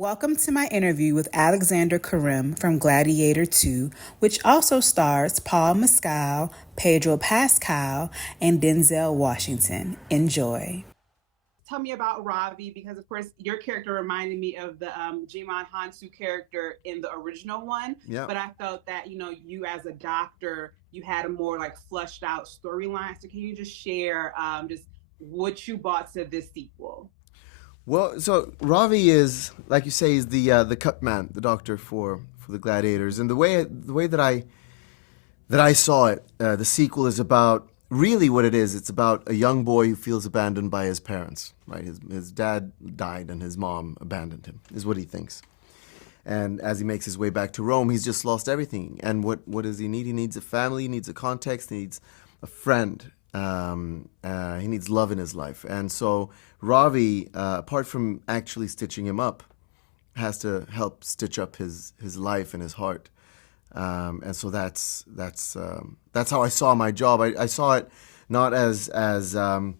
Welcome to my interview with Alexander Karim from Gladiator II, which also stars Paul Mescal, Pedro Pascal, and Denzel Washington. Enjoy. Tell me about Ravi, because of course your character reminded me of the Jimon Hansu character in the original one. Yeah. But I felt that you as a doctor, you had a more like flushed out storyline. So can you just share just what you brought to this sequel? Well, so Ravi is, like you say, is the cut man, the doctor for the gladiators, and the way that I saw it, the sequel is about really what it is. It's about a young boy who feels abandoned by his parents. Right, his dad died and his mom abandoned him, is what he thinks. And as he makes his way back to Rome, he's just lost everything. And what does he need? He needs a family. He needs a context. He needs a friend. He needs love in his life. And so Ravi, apart from actually stitching him up, has to help stitch up his life and his heart. And so that's how I saw my job. I saw it not as some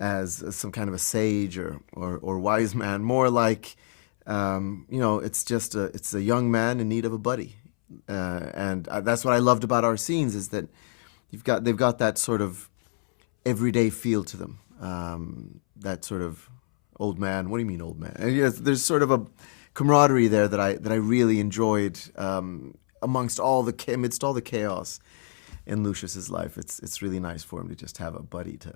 kind of a sage or wise man, more like it's a young man in need of a buddy. And that's what I loved about our scenes, is that they've got that sort of everyday feel to them. That sort of old man. What do you mean, old man? And yes, there's sort of a camaraderie there that I really enjoyed amidst all the chaos in Lucius's life. It's really nice for him to just have a buddy to,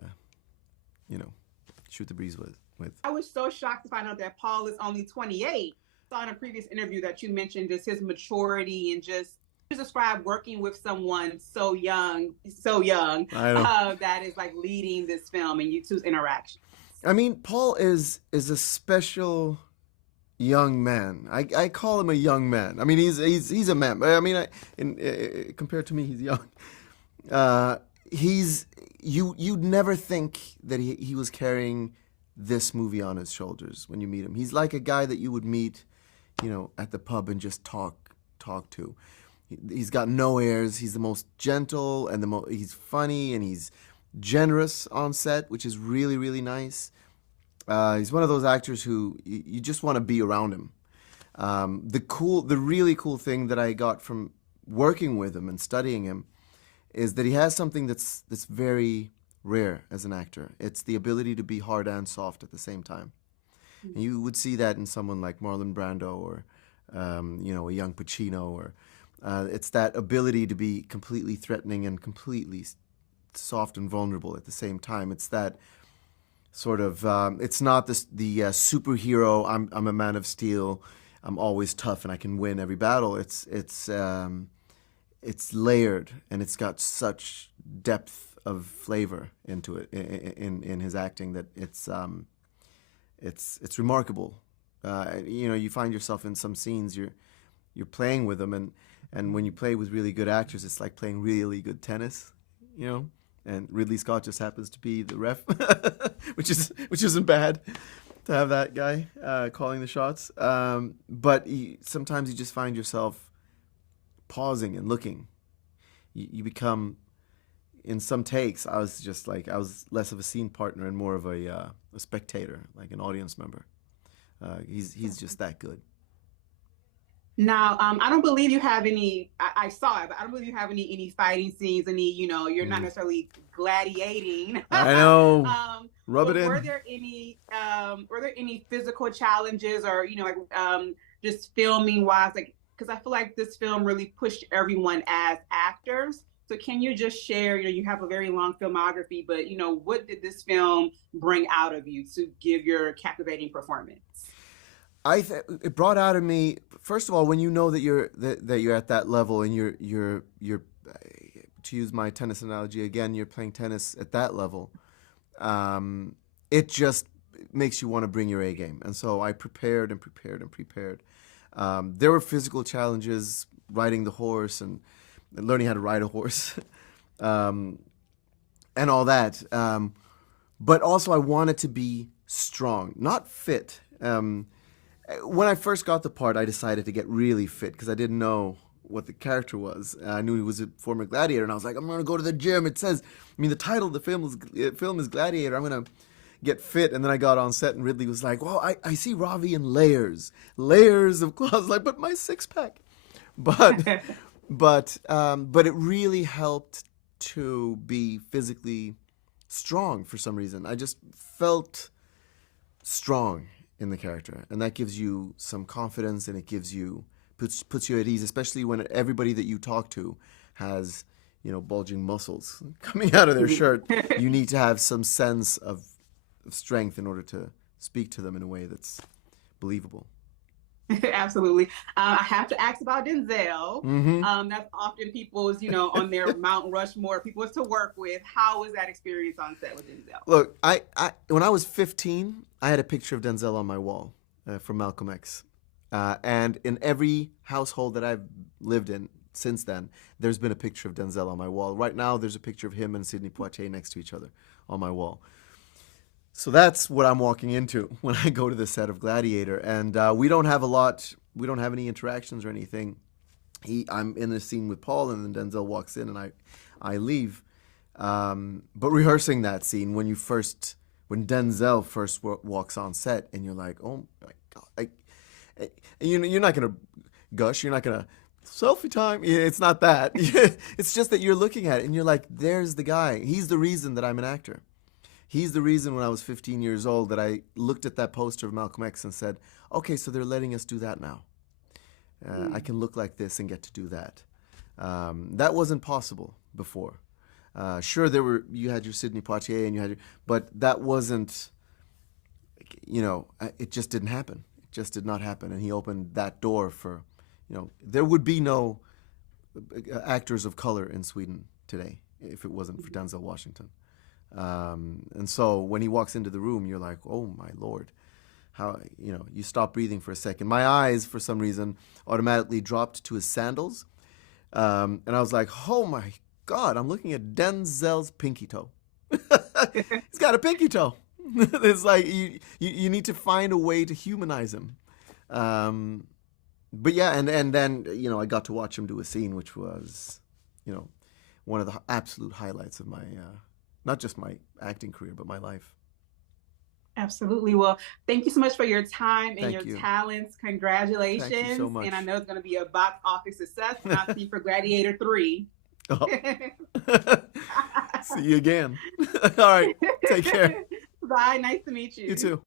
shoot the breeze with. I was so shocked to find out that Paul is only 28. I saw in a previous interview that you mentioned just his maturity and just describe working with someone so young, that is like leading this film and you two's interaction. I mean, Paul is a special young man. I call him a young man. I mean, he's a man. I mean, compared to me, he's young. You'd never think that he was carrying this movie on his shoulders when you meet him. He's like a guy that you would meet, at the pub and just talk to. He's got no airs. He's the most gentle and he's funny and he's generous on set, which is really, really nice. He's one of those actors who you just want to be around him. The really cool thing that I got from working with him and studying him is that he has something that's very rare as an actor. It's the ability to be hard and soft at the same time. Mm-hmm. And you would see that in someone like Marlon Brando or a young Pacino, or it's that ability to be completely threatening and completely soft and vulnerable at the same time. It's that sort of it's not the superhero. I'm a man of steel. I'm always tough and I can win every battle. It's layered and it's got such depth of flavor into it in his acting that it's remarkable. You find yourself in some scenes you're playing with them, and when you play with really good actors, it's like playing really good tennis, And Ridley Scott just happens to be the ref, which isn't bad to have that guy calling the shots. But sometimes you just find yourself pausing and looking. You become, in some takes, I was less of a scene partner and more of a spectator, like an audience member. He's just that good. Now, I don't believe you have any. I saw it, but I don't believe you have any fighting scenes. You're not necessarily gladiating. I know. Rub it in. Were there any physical challenges, or just filming wise, because I feel like this film really pushed everyone as actors. So can you just share? You have a very long filmography, but what did this film bring out of you to give your captivating performance? It brought out of me, first of all, when you know that you're at that level and you're to use my tennis analogy again, you're playing tennis at that level. It just makes you want to bring your A game, and so I prepared and prepared and prepared. There were physical challenges, riding the horse and learning how to ride a horse, and all that. But also, I wanted to be strong, not fit. When I first got the part, I decided to get really fit because I didn't know what the character was. I knew he was a former gladiator, and I was like, I'm going to go to the gym. It says, the title of the film is Gladiator. I'm going to get fit. And then I got on set and Ridley was like, well, I see Ravi in layers of clothes. Like, but my six pack. But, but it really helped to be physically strong for some reason. I just felt strong in the character, and that gives you some confidence, and it gives you puts you at ease, especially when everybody that you talk to has, bulging muscles coming out of their shirt. You need to have some sense of strength in order to speak to them in a way that's believable. Absolutely. I have to ask about Denzel. That's often people's, on their Mount Rushmore, people to work with. How was that experience on set with Denzel? Look, I when I was 15, I had a picture of Denzel on my wall from Malcolm X. And in every household that I've lived in since then, there's been a picture of Denzel on my wall. Right now, there's a picture of him and Sidney Poitier next to each other on my wall. So that's what I'm walking into when I go to the set of Gladiator. And we don't have any interactions or anything. I'm in a scene with Paul, and then Denzel walks in, and I leave. But rehearsing that scene, when Denzel first walks on set, and you're like, oh my God. You're not going to gush. You're not going to selfie time. It's not that. It's just that you're looking at it, and you're like, there's the guy. He's the reason that I'm an actor. He's the reason when I was 15 years old that I looked at that poster of Malcolm X and said, okay, so they're letting us do that now. I can look like this and get to do that. That wasn't possible before. Sure, you had your Sidney Poitier and but that wasn't, it just didn't happen. It just did not happen. And he opened that door for, there would be no actors of color in Sweden today if it wasn't for Denzel Washington. And so when he walks into the room, you're like, oh my Lord, how, you stop breathing for a second. My eyes, for some reason, automatically dropped to his sandals. And I was like, oh my God, I'm looking at Denzel's pinky toe. He's got a pinky toe. It's like, you need to find a way to humanize him. But yeah, and then, I got to watch him do a scene, which was, one of the absolute highlights of my, not just my acting career, but my life. Absolutely. Well, thank you so much for your time and Thank you. Talents. Congratulations. Thank you so much. And I know it's going to be a box office success. And I'll see you for Gladiator 3. Oh. See you again. All right. Take care. Bye. Nice to meet you. You too.